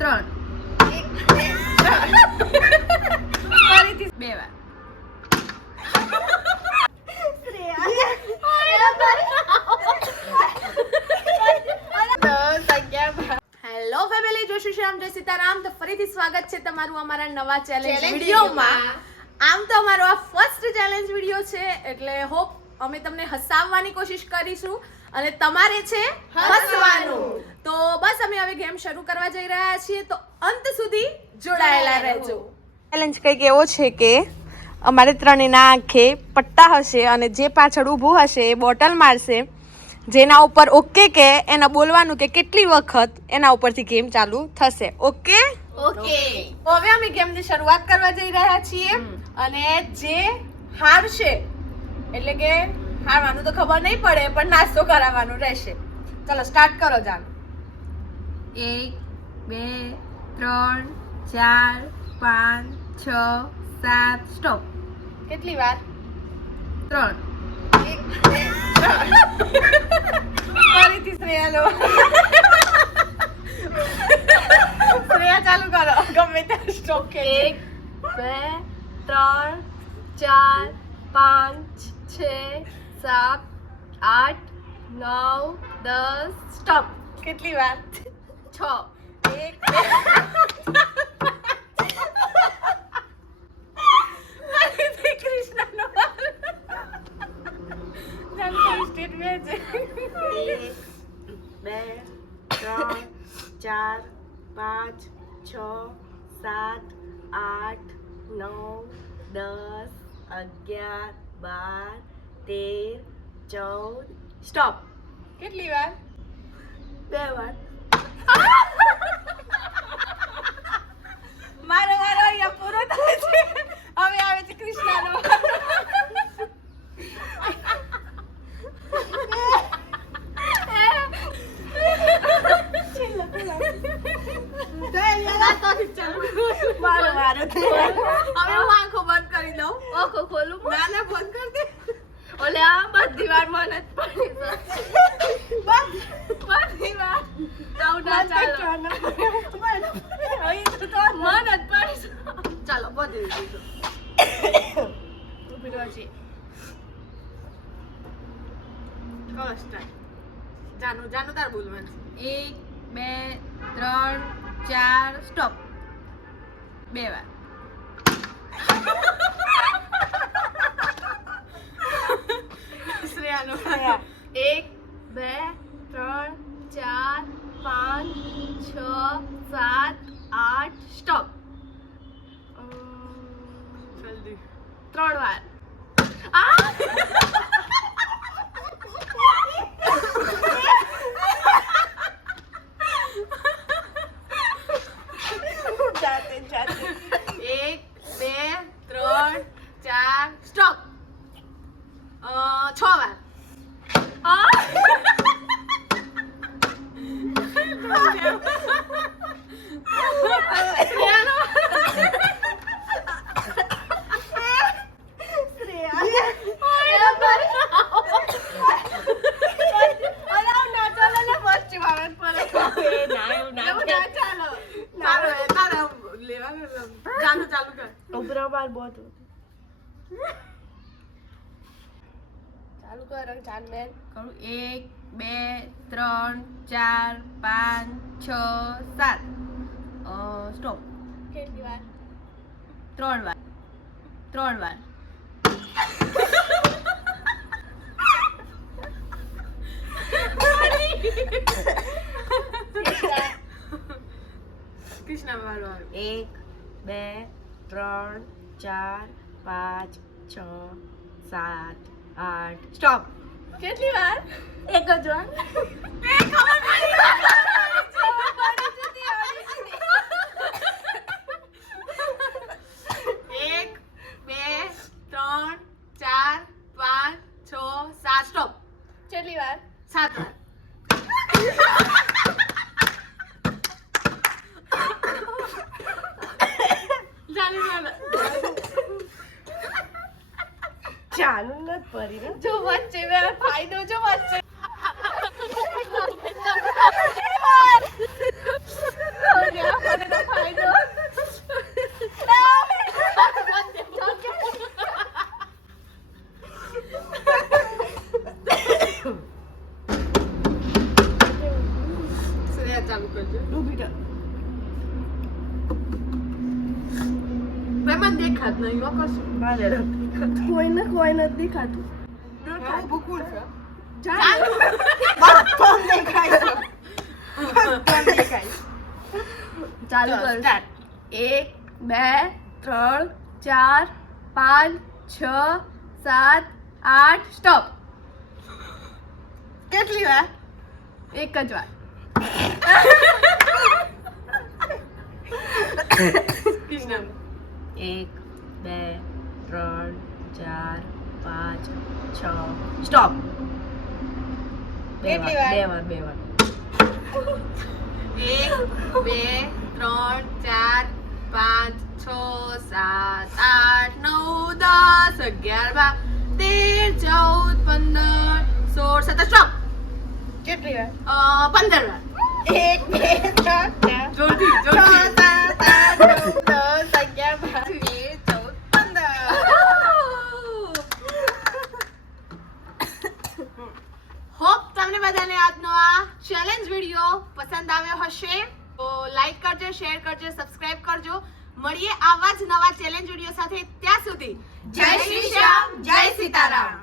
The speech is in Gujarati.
ત્રણ. ફરીથી બે વાર. હેલો ફેમિલી જય શ્રી શ્યામ જય સીતારામ. તો ફરીથી સ્વાગત છે તમારું અમારા નવા ચેલેન્જ વિડીયોમાં. આમ તો અમારો આ ફર્સ્ટ ચેલેન્જ વીડિયો છે એટલે હોપ અમે તમને હસાવવાની કોશિશ કરીશું. અને તમારે છે હસવાનું. તો બસ અમે હવે ગેમ શરૂ કરવા જઈ રહ્યા છીએ. તો અંત સુધી જોડાયેલા રહેજો. ચેલેન્જ કંઈક એવો છે કે અમારે ત્રણેયના આંખે પટ્ટા હશે અને જે પાછળ ઊભું હશે એ બોટલ મારશે. જેના ઉપર ઓકે કે એના બોલવાનું કે કેટલી વખત એના ઉપરથી ગેમ ચાલુ થશે. ઓકે ઓકે તો હવે અમે ગેમની શરૂઆત કરવા જઈ રહ્યા છીએ. અને જે હારશે એટલે કે હારવાનું તો ખબર નહીં પડે પણ નાસ્તો કરાવવાનું રહેશે. ચલો સ્ટાર્ટ કરો જાન. એક બે ત્રણ ચાર પાંચ છ સાત સ્ટોપ કેટલી વાર? ત્રણ. ફરીથી શ્રેયા લો. શ્રેયા ચાલુ કરો. ગમે ત્યાં સ્ટોપ કે એક બે ત્રણ ચાર પાંચ છ સાત આઠ નવ દસ સ્ટોપ કેટલી વાર છ એક ફરીથી કૃષ્ણનો વાર. ચાલુ કરો, સ્ટેટ બે છે. એક બે ત્રણ ચાર પાંચ છ સાત આઠ નવ દસ અગિયાર બાર તેર ચૌદ સ્ટોપ કેટલી વાર? બે વાર. મારો વારો અહીંયા પૂરો થાય છે. હવે આવે છે કૃષ્ણનો. મારો વારો હવે હું આંખો બંધ કરી દઉં. ઓકો ખોલું. ના ના બંધ કરી ઓલે આ બધી વાર મને જ પડી બધી વાર જાઉં ના ચાલો. મન જ પડી ચાલો બધી ઊભી રહો છે. જાનું જાનું તાર બોલવાનું. એક બે ત્રણ ચાર સ્ટોપ બે વાર. શ્રેયાનો એક બે ત્રણ ચાર પાંચ છ સાત આઠ સ્ટોપ જલ્દી ત્રણ વાર આ જાતે જાતે એક બે ત્રણ ચાર સ્ટોપ છ વાર એ ના એવું ના તારો તારો લેવાનું જાનું ચાલુ કર ઉભરો બાર બહુત ચાલુ કર જાનમેન કરું એક બે ત્રણ ચાર પાંચ છ સાત સ્ટોપ કેટલી વાર ત્રણ વાર ત્રણ વાર કૃષ્ણ વાળો આવ્યો એક બે ત્રણ ચાર પાંચ છ સાત આઠ. સ્ટોપ કેટલી વાર? એક જ વાર. એક બે ત્રણ ચાર પાંચ છ સાત. સ્ટોપ કેટલી વાર? સાત વાર. જાનું ન પડી ને જો વચ્ચે મેરા ફાયદો જો વચ્ચે ચાલુ કરજો ડૂબી મહેમાન દેખાત નહીં હો કશું મારે દેખાતું. કોઈને કોઈ નથી દેખાતું ચાલુ બધું દેખાય છે. બધું દેખાય છે. ચાલુ કર સ્ટાર્ટ એક બે ત્રણ ચાર પાંચ છ સાત આઠ સ્ટોપ કેટલી વાર એક જ વાર કૃષ્ણ એક બે ત્રણ ચાર પાંચ છ સ્ટોપ બે વાર બે વાર બે વાર એક બે ત્રણ ચાર પાંચ છ સાત આઠ નવ દસ અગિયાર બાર તેર ચૌદ પંદર સોળ સત્તર સ્ટોપ કેટલી વાર પંદર વાર એક બે ત્રણ ચાર જોરથી છ સાત આઠ નવ દસ અગિયાર બાર તેર ચૌદ પંદર હોપ તમને બધાને આજનો આ ચેલેન્જ વીડિયો પસંદ આવ્યો હશે તો લાઈક કરજો શેર કરજો સબસ્ક્રાઇબ કરજો મળીએ આવા જ નવા ચેલેન્જ વીડિયો સાથે ત્યાં સુધી જય શ્રી શ્યામ, જય સીતારામ.